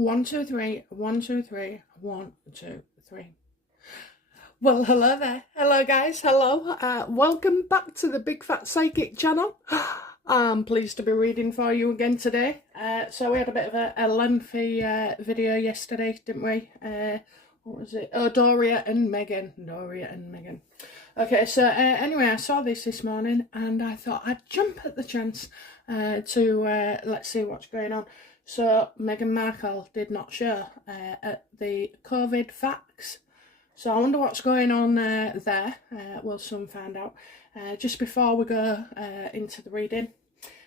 1, 2, 3, 1, 2, 3, 1, 2, 3. Well, hello there. Hello, guys. Hello. Welcome back to the Big Fat Psychic channel. I'm pleased to be reading for you again today. So we had a bit of a lengthy video yesterday, didn't we? What was it? Oh, Doria and Meghan. Doria and Meghan. Okay, so anyway, I saw this morning and I thought I'd jump at the chance to let's see what's going on. So Meghan Markle did not show at the COVID facts. So I wonder what's going on there. We'll soon find out. Just before we go into the reading,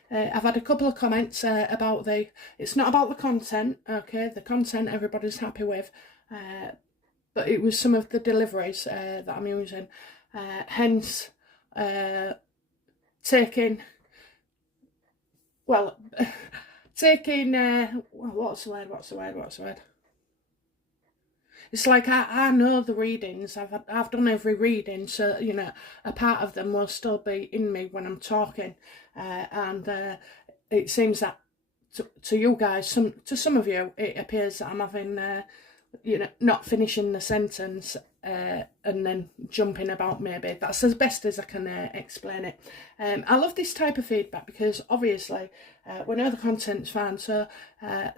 I've had a couple of comments about it's not about the content, okay? The content everybody's happy with, but it was some of the deliveries that I'm using. Hence, taking, what's the word? It's like I know the readings. I've done every reading, so you know a part of them will still be in me when I'm talking, and it seems that to you guys, to some of you, it appears that I'm having not finishing the sentence and then jumping about. Maybe that's as best as I can explain it. I love this type of feedback because obviously we know the content's fine, so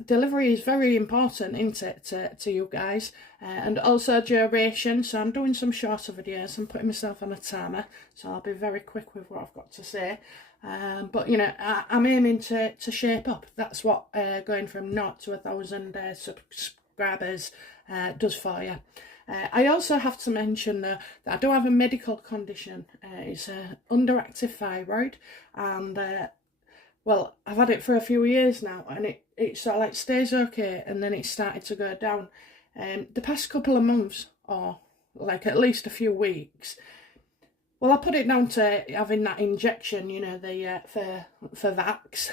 delivery is very important, isn't it, to you guys, and also duration. So I'm doing some shorter videos. I'm putting myself on a timer, so I'll be very quick with what I've got to say. But you know, I'm aiming to shape up. That's what going from 0 to 1,000 subscribers does for you. I also have to mention that I do have a medical condition. It's underactive thyroid, and well, I've had it for a few years now, and it sort of like stays okay, and then it started to go down. The past couple of months, or like at least a few weeks, well, I put it down to having that injection, you know, the for vax,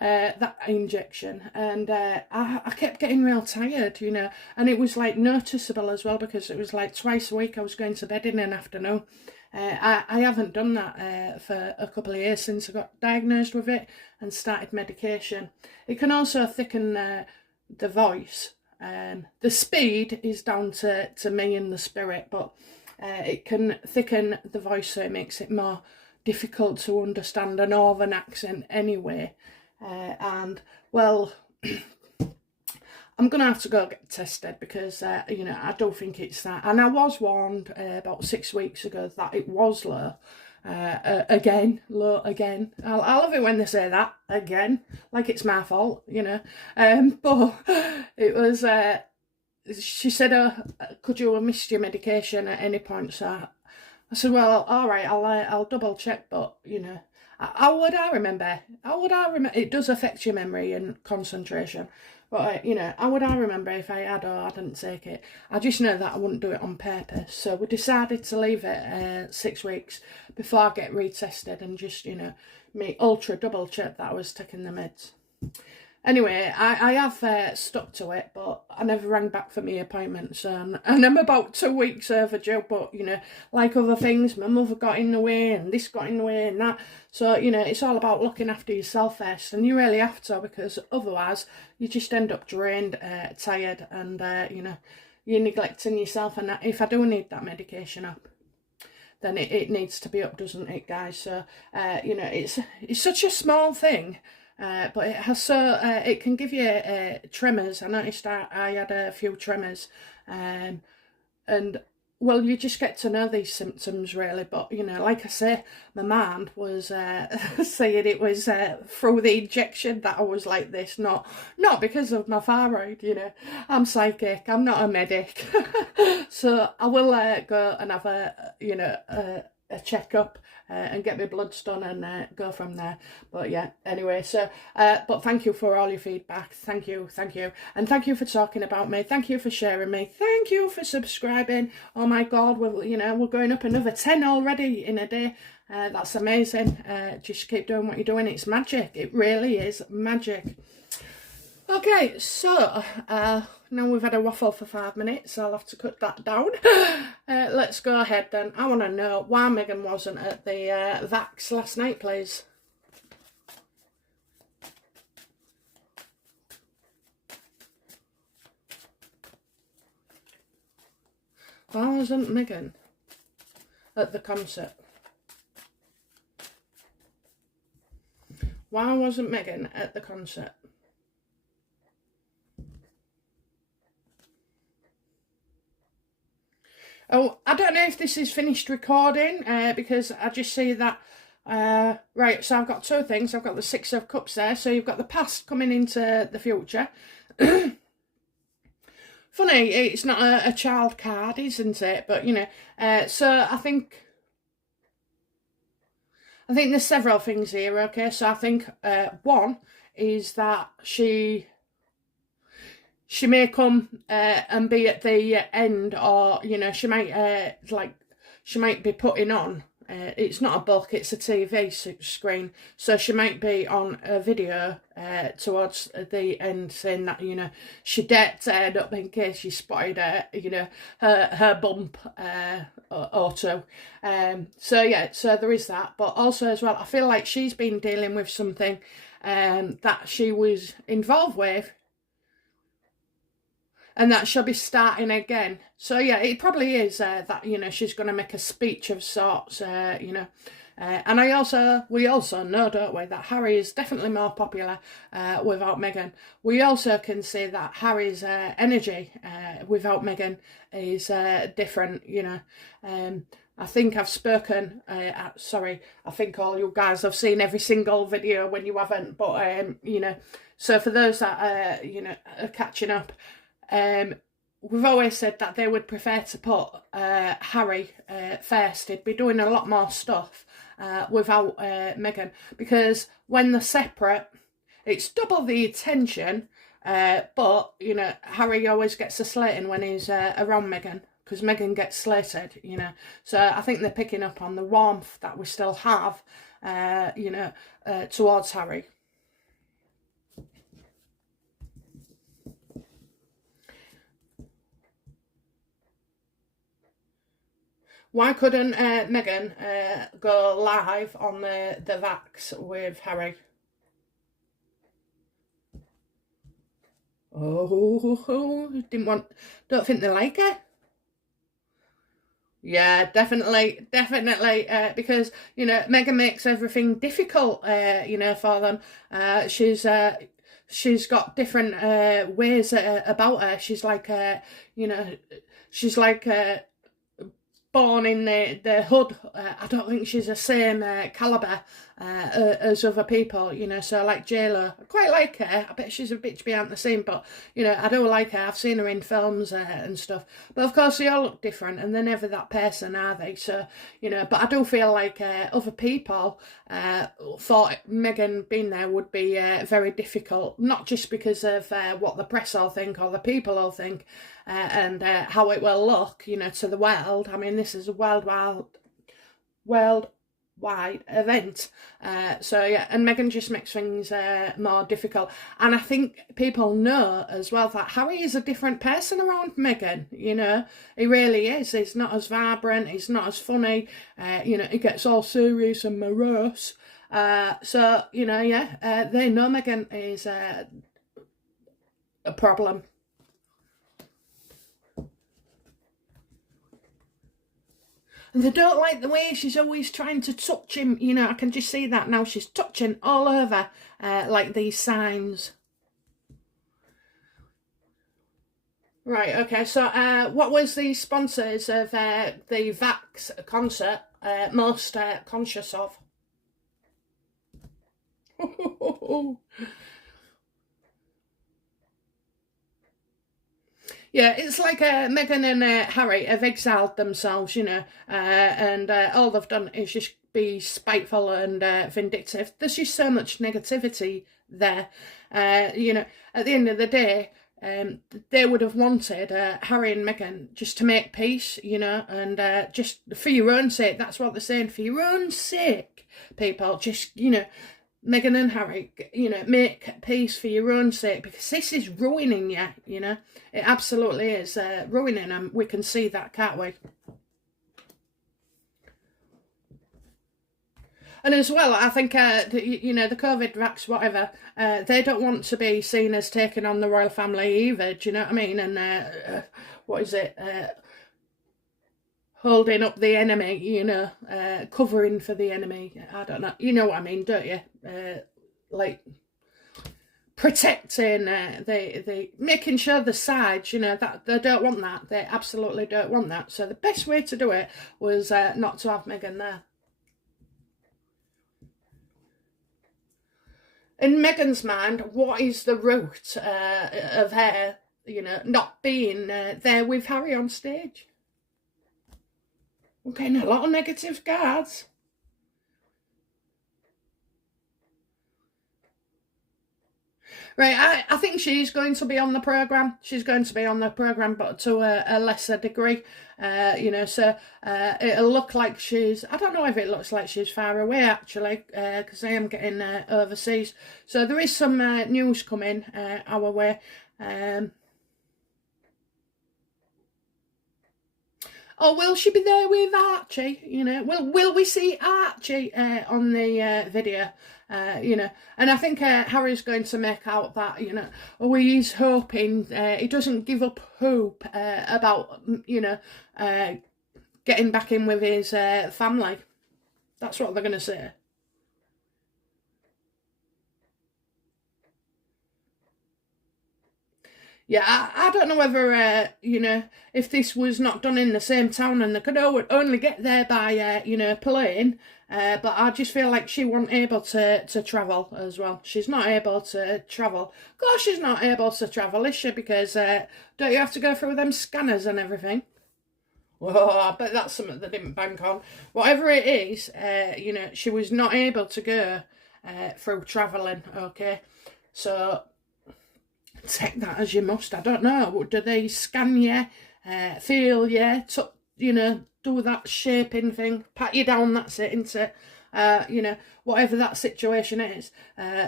that injection, and I kept getting real tired, you know, and it was like noticeable as well because it was like twice a week I was going to bed in an afternoon. I haven't done that for a couple of years since I got diagnosed with it and started medication. It can also thicken the voice. The speed is down to me and the spirit, but it can thicken the voice, so it makes it more difficult to understand a northern accent anyway. And well, I'm going to have to go get tested because, you know, I don't think it's that. And I was warned about 6 weeks ago that it was low. Low again. I love it when they say that, again, like it's my fault, you know. But it was... she said, could you have missed your medication at any point? So I said, well, all right, I'll double check, but, you know, how would I remember? It does affect your memory and concentration, but, you know, how would I remember if I had or I didn't take it? I just know that I wouldn't do it on purpose. So we decided to leave it 6 weeks before I get retested and just, you know, me ultra double check that I was taking the meds. Anyway, I have stuck to it, but I never rang back for my appointments, and I'm about 2 weeks overdue, but, you know, like other things, my mother got in the way, and this got in the way, and that, so, you know, it's all about looking after yourself first, and you really have to, because otherwise, you just end up drained, tired, and, you know, you're neglecting yourself, and if I do need that medication up, then it needs to be up, doesn't it, guys? So, you know, it's such a small thing, but it has it can give you tremors. I noticed I had a few tremors, and well, you just get to know these symptoms really. But you know, like I say, my man was saying it was through the injection that I was like this, not because of my thyroid. You know, I'm psychic. I'm not a medic, so I will go and have a checkup and get my bloods done and go from there. But yeah, anyway, so but thank you for all your feedback. Thank you, and thank you for talking about me. Thank you for sharing me. Thank you for subscribing. Oh my God, we're going up another 10 already in a day. That's amazing. Just keep doing what you're doing. It's magic. It really is magic. Okay, so now we've had a waffle for 5 minutes, I'll have to cut that down. Let's go ahead then. I want to know why Meghan wasn't at the vax last night, please. Why wasn't Meghan at the concert? Why wasn't Meghan at the concert? Oh, I don't know if this is finished recording, because I just see that, right, so I've got two things. I've got the Six of Cups there, so you've got the past coming into the future. Funny, it's not a child card, isn't it? But, you know, so I think there's several things here, okay? So I think, one is that she may come and be at the end, or, you know, she might she might be putting on. It's not a book; it's a TV screen. So she might be on a video towards the end, saying that, you know, she decked up in case she spotted you know, her bump or two. So yeah, so there is that. But also as well, I feel like she's been dealing with something that she was involved with, and that she'll be starting again. So yeah, it probably is that, you know, she's going to make a speech of sorts, you know. And we also know, don't we, that Harry is definitely more popular without Meghan. We also can see that Harry's energy without Meghan is different, you know. I think I've spoken, sorry, I think all you guys have seen every single video when you haven't, but, you know, so for those that, you know, are catching up, we've always said that they would prefer to put Harry first. He'd be doing a lot more stuff without Meghan, because when they're separate, it's double the attention, but, you know, Harry always gets the slating when he's around Meghan, because Meghan gets slated, you know. So I think they're picking up on the warmth that we still have, you know, towards Harry. Why couldn't Meghan go live on the Vax with Harry? Oh, don't think they like her. Yeah, definitely, because, you know, Meghan makes everything difficult, you know, for them. She's got different ways about her. She's like, you know, she's like born in the hood. I don't think she's the same calibre as other people, you know. So like JLo, I quite like her. I bet she's a bitch behind the scene, but, you know, I do like her. I've seen her in films and stuff. But of course they all look different, and they're never that person, are they? So, you know, but I do feel like other people thought Meghan being there would be very difficult, not just because of what the press all think or the people all think, and how it will look, you know, to the world. I mean, this is a worldwide event. So yeah, and Meghan just makes things more difficult. And I think people know as well that Harry is a different person around Meghan, you know. He really is. He's not as vibrant, he's not as funny, you know, he gets all serious and morose. So, you know, yeah, they know Meghan is a problem. And they don't like the way she's always trying to touch him. You know, I can just see that now. She's touching all over, like these signs. Right, okay, so what was the sponsors of the Vax concert most conscious of? Yeah, it's like Meghan and Harry have exiled themselves, you know, and all they've done is just be spiteful and vindictive. There's just so much negativity there. You know, at the end of the day, they would have wanted Harry and Meghan just to make peace, you know, and just for your own sake. That's what they're saying. For your own sake, people, just, you know, Meghan and Harry, you know, make peace for your own sake, because this is ruining you, you know. It absolutely is ruining them. We can see that, can't we? And as well, I think, you know, the COVID vax, whatever, they don't want to be seen as taking on the royal family either, do you know what I mean? And what is it? holding up the enemy, you know, covering for the enemy. I don't know. You know what I mean, don't you? Like protecting, the making sure the sides, you know, that they don't want that. They absolutely don't want that. So the best way to do it was not to have Meghan there. In Meghan's mind, what is the root of her, you know, not being there with Harry on stage? We're getting a lot of negative cards. Right, I think she's going to be on the programme. She's going to be on the programme, but to a lesser degree. You know, so it'll look like she's... I don't know if it looks like she's far away, actually, because I am getting overseas. So there is some news coming our way. Oh, will she be there with Archie? You know, will we see Archie on the video? You know, and I think Harry's going to make out that, you know, oh, he's hoping, he doesn't give up hope about, you know, getting back in with his family. That's what they're going to say. Yeah, I don't know whether, you know, if this was not done in the same town and they could only get there by, you know, plane, but I just feel like she wasn't able to travel as well. She's not able to travel. Of course she's not able to travel, is she? Because don't you have to go through them scanners and everything? Whoa, I bet that's something they didn't bank on. Whatever it is, you know, she was not able to go through travelling, okay? So... take that as you must. I don't know. Do they scan you, feel you, you know, do that shaping thing, pat you down? That's it, isn't it? You know, whatever that situation is.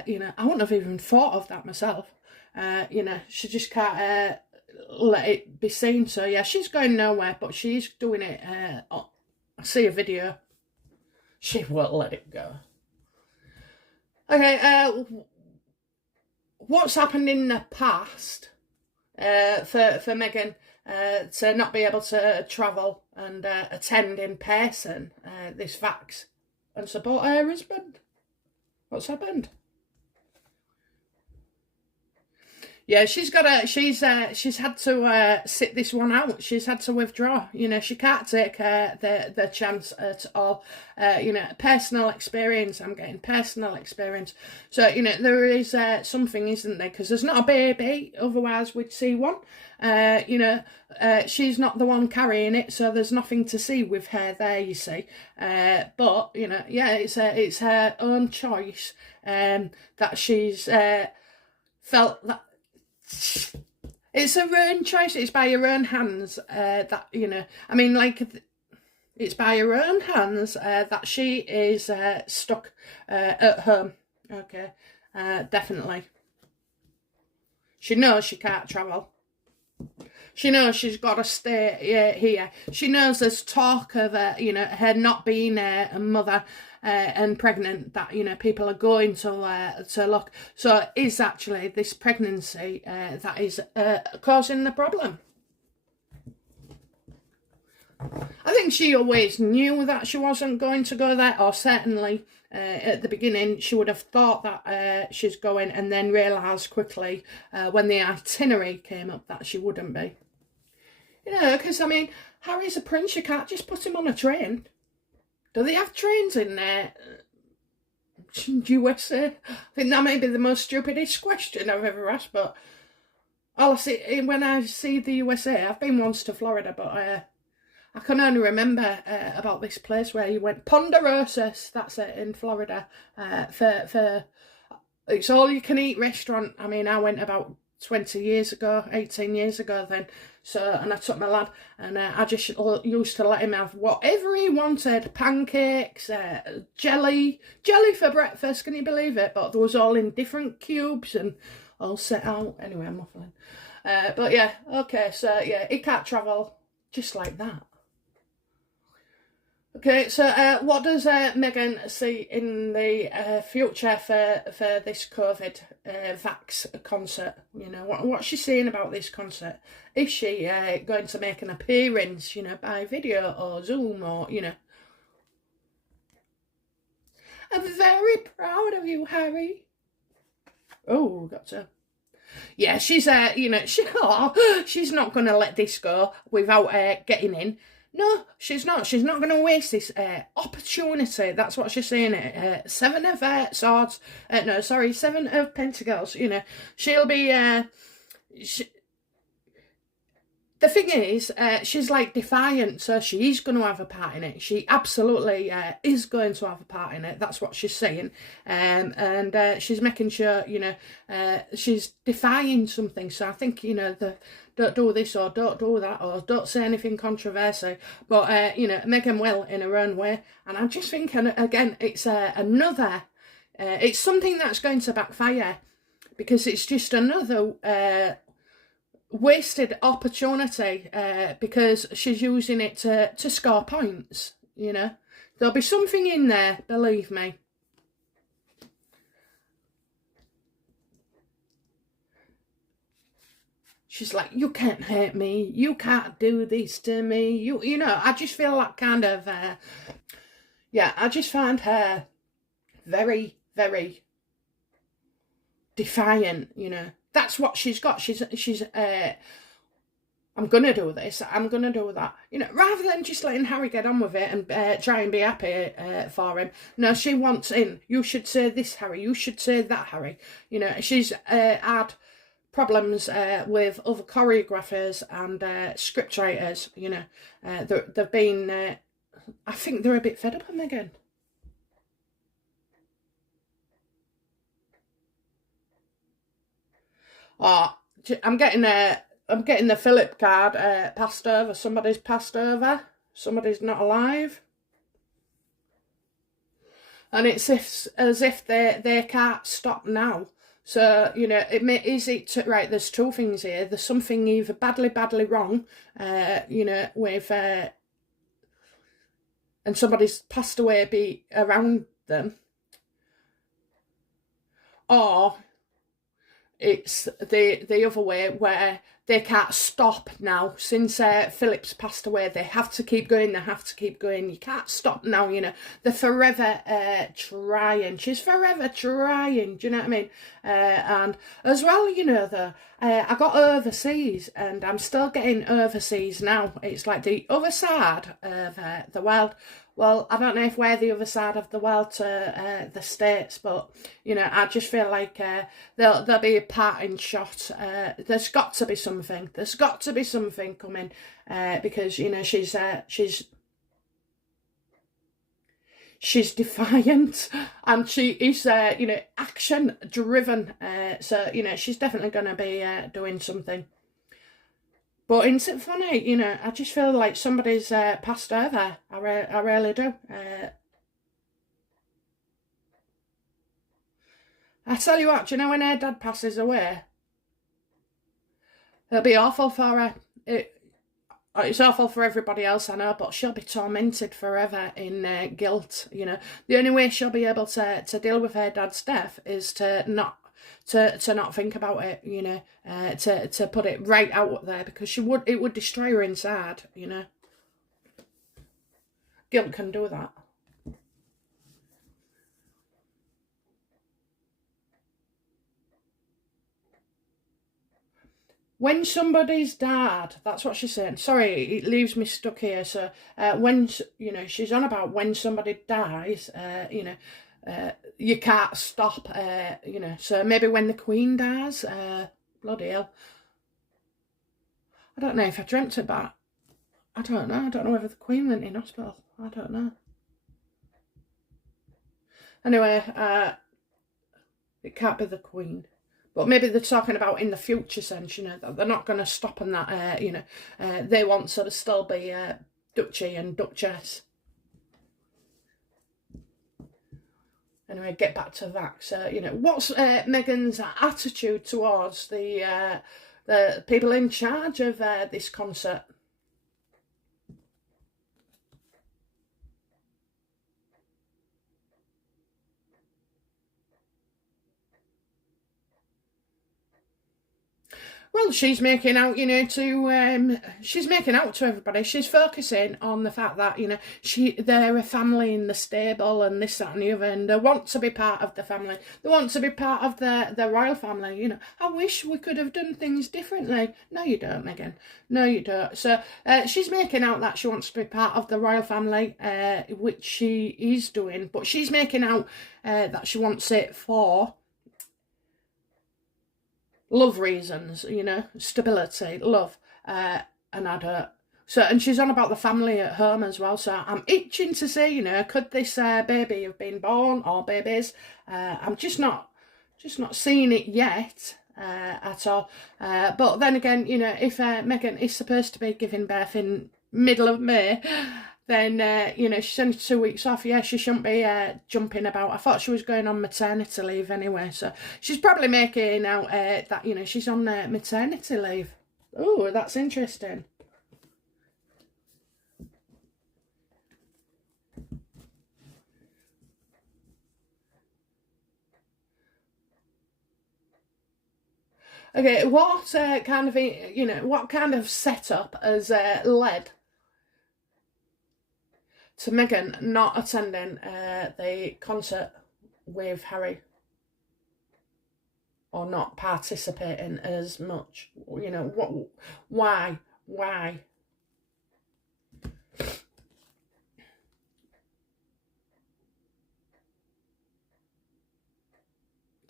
You know, I wouldn't have even thought of that myself. You know, she just can't let it be seen. So yeah, she's going nowhere, but she's doing it. I see a video. She won't let it go. Okay. What's happened in the past for Meghan to not be able to travel and attend in person this vax and support her husband? What's happened? Yeah, she's had to sit this one out. She's had to withdraw. You know, she can't take the chance at all. You know, personal experience. I'm getting personal experience. So, you know, there is something, isn't there? Because there's not a baby, otherwise we'd see one. You know, she's not the one carrying it, so there's nothing to see with her there, you see. But, you know, yeah, it's her own choice that she's felt that... It's her own choice. It's by her own hands that, you know, I mean, like, it's by her own hands that she is stuck at home. Okay, definitely. She knows she can't travel. She knows she's got to stay here. She knows there's talk of, you know, her not being a mother and pregnant, that, you know, people are going to look. So is actually this pregnancy that is causing the problem. I think she always knew that she wasn't going to go there, or certainly at the beginning she would have thought that she's going, and then realised quickly when the itinerary came up that she wouldn't be. You know, because, I mean, Harry's a prince, you can't just put him on a train. Do they have trains in USA? I think that may be the most stupidest question I've ever asked, but all I see, when I see the USA, I've been once to Florida, but I can only remember about this place where you went, Ponderosas, that's it, in Florida, for it's all you can eat restaurant. I mean, I went about 20 years ago, 18 years ago then. So, and I took my lad, and I just used to let him have whatever he wanted. Pancakes, jelly for breakfast, can you believe it? But they was all in different cubes and all set out. Anyway, I'm muffling. But yeah, okay, so yeah, he can't travel just like that. Okay, so what does Meghan see in the future for this COVID vax concert? You know, what's she saying about this concert? Is she going to make an appearance, you know, by video or Zoom or, you know? I'm very proud of you, Harry. Oh, got to. Yeah, she's you know, she's not going to let this go without getting in. No, she's not. She's not going to waste this opportunity. That's what she's saying. Seven of swords. No, sorry, seven of pentacles. You know, she'll be. The thing is, she's like defiant, so she is going to have a part in it. She absolutely is going to have a part in it. That's what she's saying. And she's making sure, you know, she's defying something. So I think, you know, don't do this or don't do that or don't say anything controversial. But, you know, Meghan will in her own way. And I just think, again, it's another, it's something that's going to backfire because it's just another wasted opportunity because she's using it to score points, you know. There'll be something in there, believe me. She's like, you can't hurt me, you can't do this to me, you know, I just feel like kind of, yeah, I just find her very, very defiant, you know. That's what she's got. She's I'm going to do this, I'm going to do that. You know, rather than just letting Harry get on with it and try and be happy for him. No, she wants in. You should say this, Harry. You should say that, Harry. You know, she's had problems with other choreographers and scriptwriters, you know. They've been, I think they're a bit fed up with Meghan. Oh, I'm getting the Philip card passed over. Somebody's passed over. Somebody's not alive. And it's as if they can't stop now. So, you know, right, there's two things here. There's something either badly wrong, you know, with, and somebody's passed away around them. Or it's the other way where they can't stop now. Since Philip's passed away, they have to keep going, you can't stop now, you know. They're forever trying. She's forever trying, do you know what I mean? And as well, you know, I got overseas and I'm still getting overseas now. It's like the other side of the world. Well, I don't know if we're the other side of the world to the States, but, you know, I just feel like there'll be a parting shot. There's got to be something. There's got to be something coming because, you know, she's defiant and she is, you know, action driven. So, you know, she's definitely going to be doing something. But isn't it funny, you know, I just feel like somebody's passed over. I really do. I tell you what, do you know when her dad passes away? It'll be awful for her. It's awful for everybody else, I know, but she'll be tormented forever in guilt, you know. The only way she'll be able to deal with her dad's death is to not think about it, you know, to put it right out there, because it would destroy her inside, you know. Guilt can do that. When somebody's died, that's what she's saying. Sorry, it leaves me stuck here. So when, you know, she's on about when somebody dies, you know, you can't stop, you know. So maybe when the Queen dies, bloody hell. I don't know if I dreamt it, but I don't know. I don't know whether the Queen went in hospital. I don't know. Anyway, it can't be the Queen. But maybe they're talking about in the future sense, you know, they're not going to stop on that, you know. They want to still be Duchy and Duchess. Anyway, get back to that. So, you know, what's Meghan's attitude towards the people in charge of this concert? Well, she's making out, you know, she's making out to everybody. She's focusing on the fact that, you know, they're a family in the stable and this, that and the other, and they want to be part of the family. They want to be part of the royal family, you know. I wish we could have done things differently. No, you don't, Meghan. No, you don't. So she's making out that she wants to be part of the royal family, which she is doing, but she's making out that she wants it for love reasons, you know, stability, love, and I don't. So, and she's on about the family at home as well, so I'm itching to see, you know, could this baby have been born, or babies? I'm just not seeing it yet at all. But then again, you know, if Meghan is supposed to be giving birth in middle of May, then, you know, she's only 2 weeks off. Yeah, she shouldn't be jumping about. I thought she was going on maternity leave anyway, so she's probably making out that, you know, she's on maternity leave. Oh, that's interesting. Okay, what kind of, you know, what kind of setup has led to Meghan not attending the concert with Harry, or not participating as much? You know, what? Why?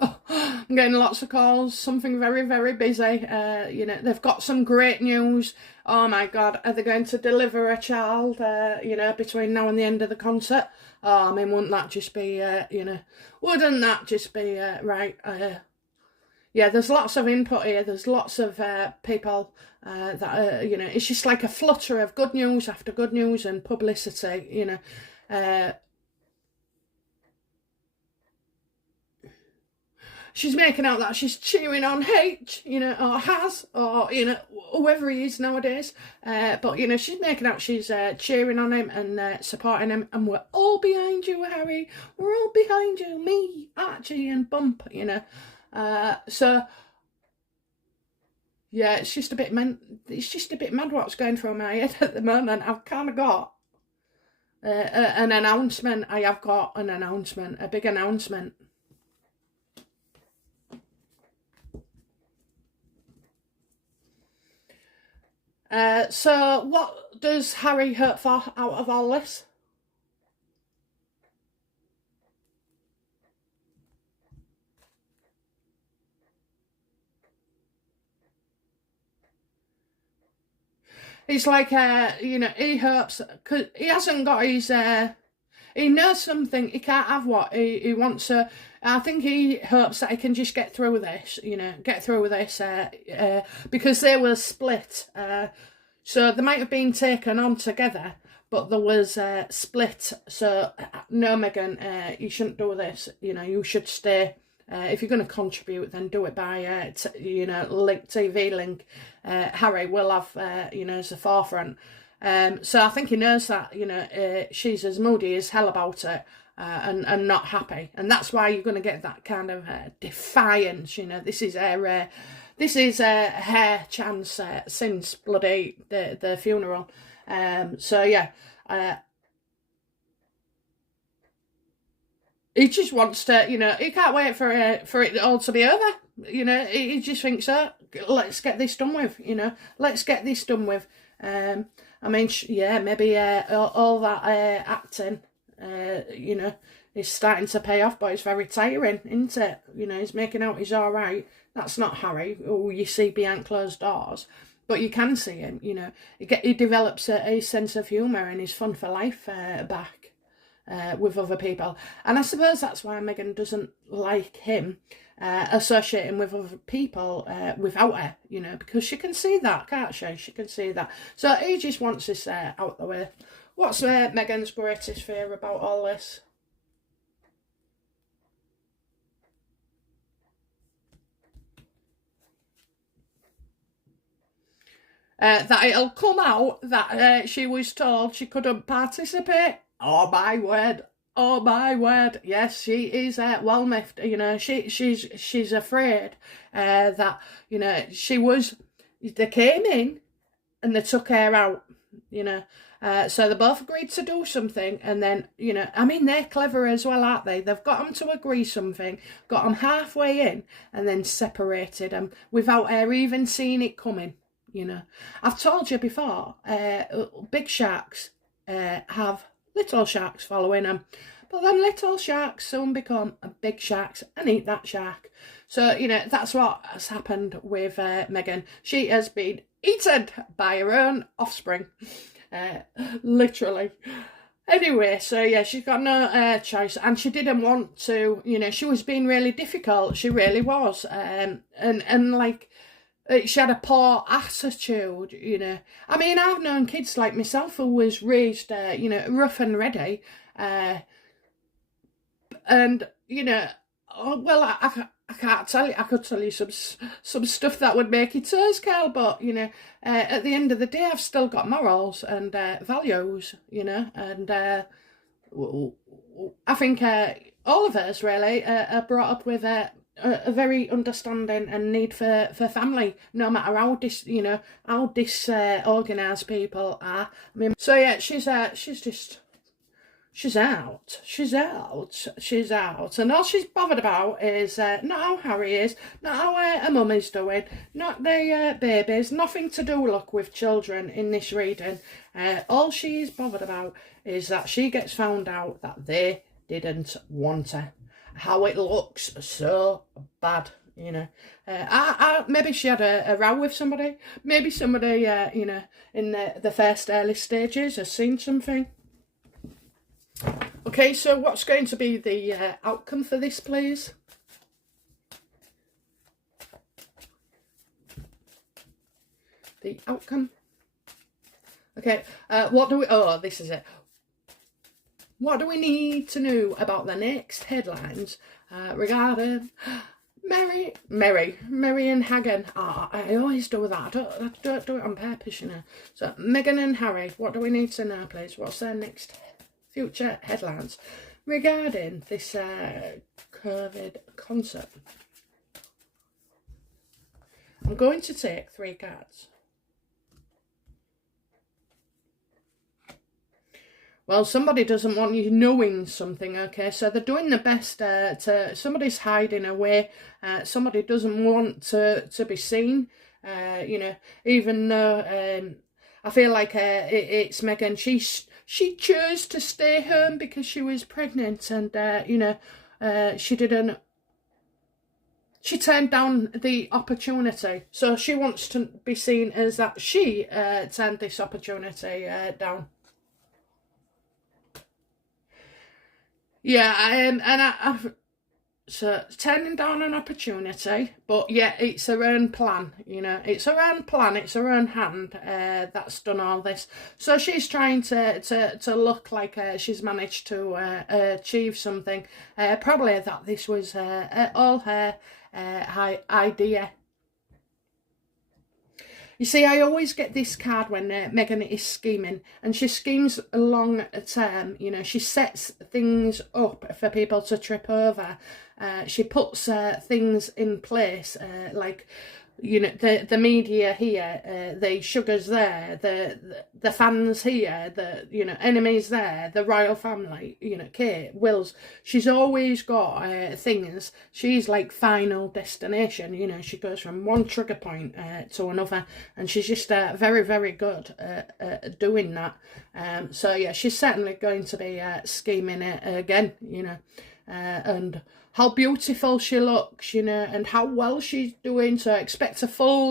Oh, I'm getting lots of calls. Something very, very busy. You know, they've got some great news. Oh my God, are they going to deliver a child? You know, between now and the end of the concert? Oh, I mean, wouldn't that just be, you know, wouldn't that just be right? Yeah, there's lots of input here. There's lots of people that, you know, it's just like a flutter of good news after good news and publicity, you know. She's making out that she's cheering on H, you know, or has, or, you know, whoever he is nowadays. But, you know, she's making out she's cheering on him and supporting him. And we're all behind you, Harry. We're all behind you. Me, Archie and Bump, you know. So, yeah, it's just a bit mad what's going through my head at the moment. I've kind of got an announcement. I have got an announcement, a big announcement. So what does Harry hope for out of all this? It's like, you know, he hopes, because he hasn't got his, he knows something, he can't have what he wants to. I think he hopes that he can just get through with this, you know, because they were split. So they might have been taken on together, but there was split. So, no, Meghan, you shouldn't do this, you know, you should stay. If you're going to contribute, then do it by, you know, TV link. Harry will have, you know, as a forefront. So I think he knows that, you know, she's as moody as hell about it, and not happy. And that's why you're going to get that kind of defiance, you know. This is her chance since bloody the funeral. So yeah, he just wants to, you know, he can't wait for it all to be over. You know, he just thinks, oh, let's get this done with, you know, let's get this done with. I mean, yeah, maybe all that acting, you know, is starting to pay off, but it's very tiring, isn't it? You know, he's making out he's all right. That's not Harry, who you see behind closed doors. But you can see him, you know. He develops a sense of humour and his fun for life back. With other people, and I suppose that's why Meghan doesn't like him associating with other people without her, you know, because she can see that, can't she? She can see that. So he just wants this out the way. What's Meghan's greatest fear about all this? That it'll come out that she was told she couldn't participate. Oh my word. Oh my word! Yes, she is well miffed. You know, she's afraid that they came in and they took her out. You know, so they both agreed to do something, and then I mean they're clever as well, aren't they? They've got them to agree something, got them halfway in, and then separated them without her even seeing it coming. You know, I've told you before, big sharks have little sharks following them. But them little sharks soon become big sharks and eat that shark. So, that's what has happened with Meghan. She has been eaten by her own offspring. Literally. Anyway, so yeah, she's got no choice. And she didn't want to, she was being really difficult. She really was. And like, she had a poor attitude, I mean, I've known kids like myself who was raised, rough and ready. And, well, I can't tell you. I could tell you some stuff that would make your toes curl, but, at the end of the day, I've still got morals and values, and I think all of us, really, are brought up with a very understanding and need for family, no matter how disorganised people are. I mean, so yeah, she's out, and all she's bothered about is not how Harry is, not how her mum is doing, not the babies, nothing to do, look, with children in this reading. All she's bothered about is that she gets found out that they didn't want her. How it looks so bad, maybe she had a row with somebody, maybe somebody, in the first early stages has seen something. Okay, so what's going to be the outcome for this, please? The outcome. Okay, this is it. What do we need to know about the next headlines regarding Mary and Meghan? I always do that. I don't do it on purpose, So Meghan and Harry, what do we need to know, please? What's their next future headlines regarding this COVID concert? I'm going to take 3 cards. Well, somebody doesn't want you knowing something, okay? So they're doing the best somebody's hiding away. Somebody doesn't want to be seen, even though I feel like it's Meghan. She chose to stay home because she was pregnant, and, she turned down the opportunity. So she wants to be seen as that she turned this opportunity down. Yeah, so turning down an opportunity, but yeah, it's her own plan, it's her own plan, it's her own hand that's done all this. So she's trying to look like she's managed to achieve something, probably that this was all her idea. You see, I always get this card when Meghan is scheming, and she schemes long term. She sets things up for people to trip over. She puts things in place, like, the media here, the sugars there, the fans here, the enemies there, the royal family, Kate, Wills. She's always got things. She's like Final Destination. She goes from one trigger point to another, and she's just very, very good at doing that. So yeah, she's certainly going to be scheming it again, and how beautiful she looks, and how well she's doing. So expect a full,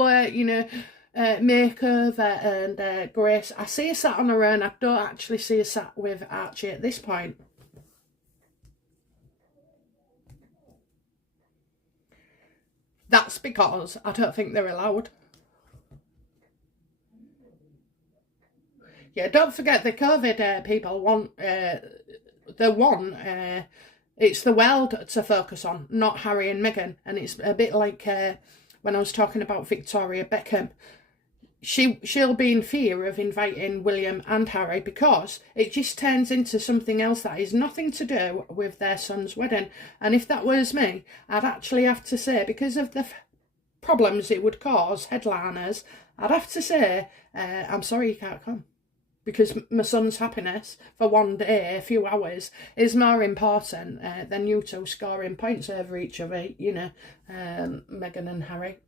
makeover and grace. I see her sat on her own. I don't actually see her sat with Archie at this point. That's because I don't think they're allowed. Yeah, don't forget the COVID people want it's the world to focus on, not Harry and Meghan. And it's a bit like when I was talking about Victoria Beckham. she'll be in fear of inviting William and Harry, because it just turns into something else that is nothing to do with their son's wedding. And if that was me, I'd actually have to say, because of the problems it would cause headliners, I'd have to say, I'm sorry you can't come, because my son's happiness for one day, a few hours, is more important than you two scoring points over each other, you know, Meghan and Harry.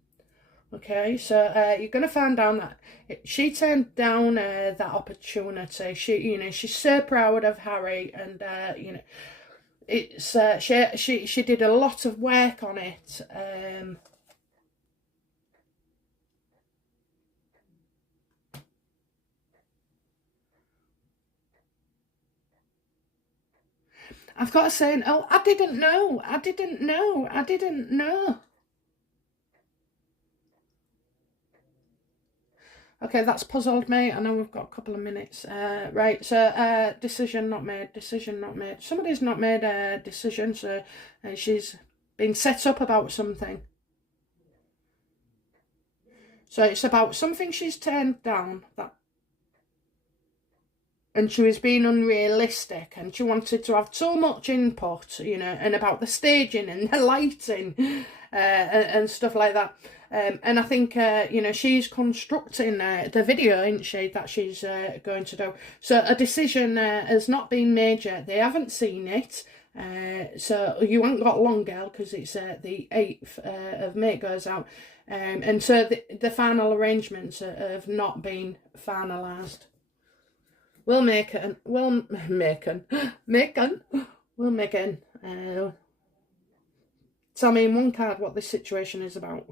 Okay, so you're going to find out that she turned down that opportunity. She's so proud of Harry, and it's she did a lot of work on it. I've got to say, oh, I didn't know. Okay, that's puzzled me. I know we've got a couple of minutes. Right, so decision not made. Somebody's not made a decision, so she's been set up about something. So it's about something she's turned down, and she was being unrealistic, and she wanted to have so much input, you know, and about the staging and the lighting and stuff like that. And I think, you know, she's constructing the video, isn't she, that she's going to do. So a decision has not been made yet. They haven't seen it. So you haven't got long, girl, because it's the 8th of May it goes out. And so the final arrangements have not been finalised. Meghan. Tell me in one card what this situation is about.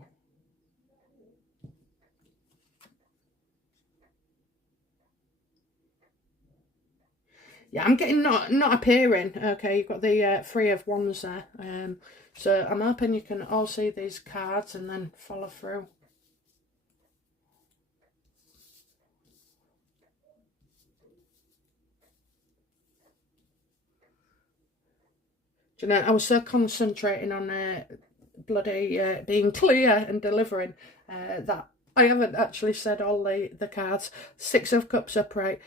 Yeah, I'm getting not appearing. Okay, you've got the 3 of Wands there. So I'm hoping you can all see these cards and then follow through. Do you know, I was so concentrating on bloody being clear and delivering that I haven't actually said all the cards. 6 of Cups upright,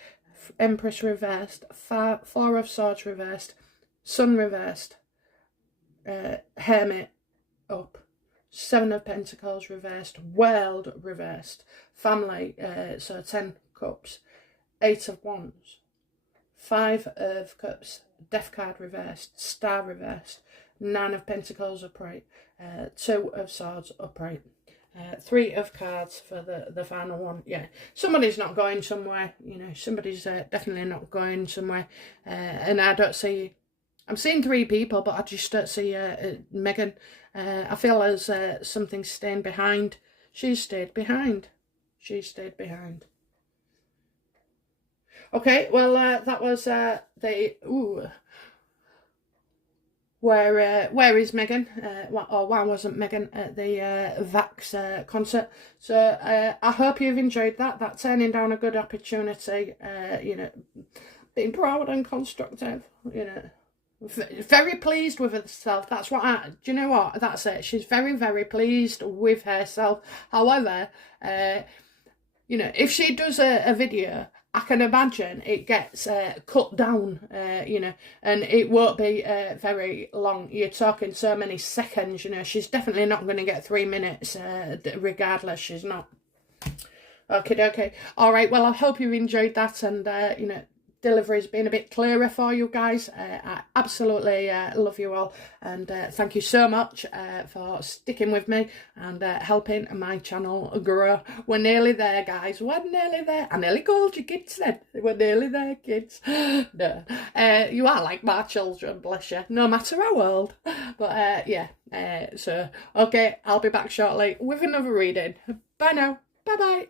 Empress reversed, 4 of Swords reversed, Sun reversed, Hermit up, 7 of Pentacles reversed, World reversed, Family, so 10 Cups, 8 of Wands, 5 of Cups, Death card reversed, Star reversed, 9 of Pentacles upright, 2 of Swords upright, 3 of cards for the final one. Yeah, somebody's not going somewhere, you know, somebody's definitely not going somewhere. And I don't see, I'm seeing 3 people, but I just don't see Meghan. I feel as something's staying behind. She's stayed behind. Okay, well, that was the where is Meghan? Or why wasn't Meghan at the Vax concert? So I hope you've enjoyed that. That turning down a good opportunity. You know, being proud and constructive. You know, very pleased with herself. That's what do you know what? That's it. She's very, very pleased with herself. However, you know, if she does a video, I can imagine it gets cut down, you know, and it won't be very long. You're talking so many seconds, you know. She's definitely not going to get 3 minutes, regardless. She's not. Okay. All right, well, I hope you enjoyed that, and, you know, delivery's been a bit clearer for you guys. I absolutely love you all, and thank you so much for sticking with me and helping my channel grow. We're nearly there, guys. We're nearly there. I nearly called you kids then. We're nearly there, kids. No, you are like my children, bless you, no matter how old. But yeah, so okay, I'll be back shortly with another reading. Bye now. Bye bye.